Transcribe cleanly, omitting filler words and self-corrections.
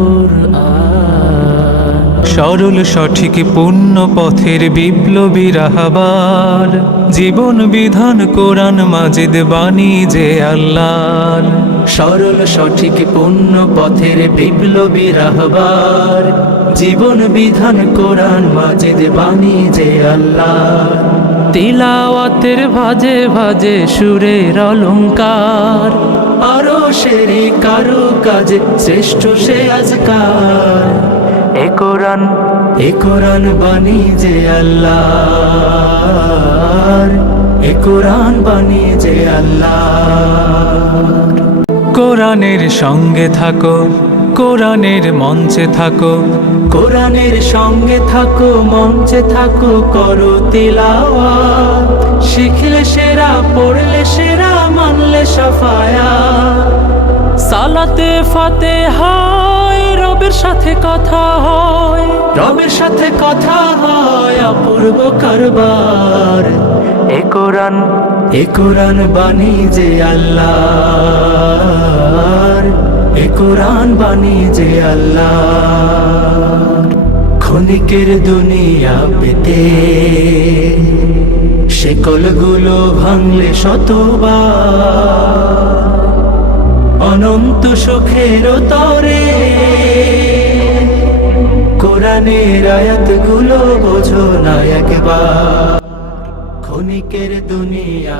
কুরআন। সরল সঠিক পূর্ণ পথের বিপ্লবী রাহবার, জীবন বিধান কোরআন মাজিদ বাণী যে আল্লাহর। সরল সঠিক পূর্ণ পথের বিপ্লবী রাহবার, জীবন বিধান কোরআন মাজিদ বাণী যে আল্লাহর। তিলাওয়াতের ভাজে ভাজে সুরের অলংকার, আরো সেরে কারো কাজে শ্রেষ্ঠ সে আজকার। এ কোরআন বাণী যে আল্লাহর, এ কোরআন বাণী যে আল্লাহর। কোরআনের সঙ্গে থাকো, কোরআনের মঞ্চে থাকো, কোরআনের সঙ্গে থাকো, মঞ্চে থাকো, করো তিলাওয়াত। শিখলে সেরা, পড়লে সেরা, মানলে সাফায়াত। সালাতে ফাতিহায় রবের সাথে কথা হয়, রবের সাথে কথা হয় অপূর্ব কারবার। এ কোরআন বাণী যে আল্লাহর, এ কোরআন বাণী যে আল্লাহর। ক্ষণিকের দুনিয়া পেতে শেকলগুলো ভাঙলে শতবার, অনন্ত সুখের তরে কোরআনের আয়াতগুলো বোঝো না একবার। ক্ষণিকের দুনিয়া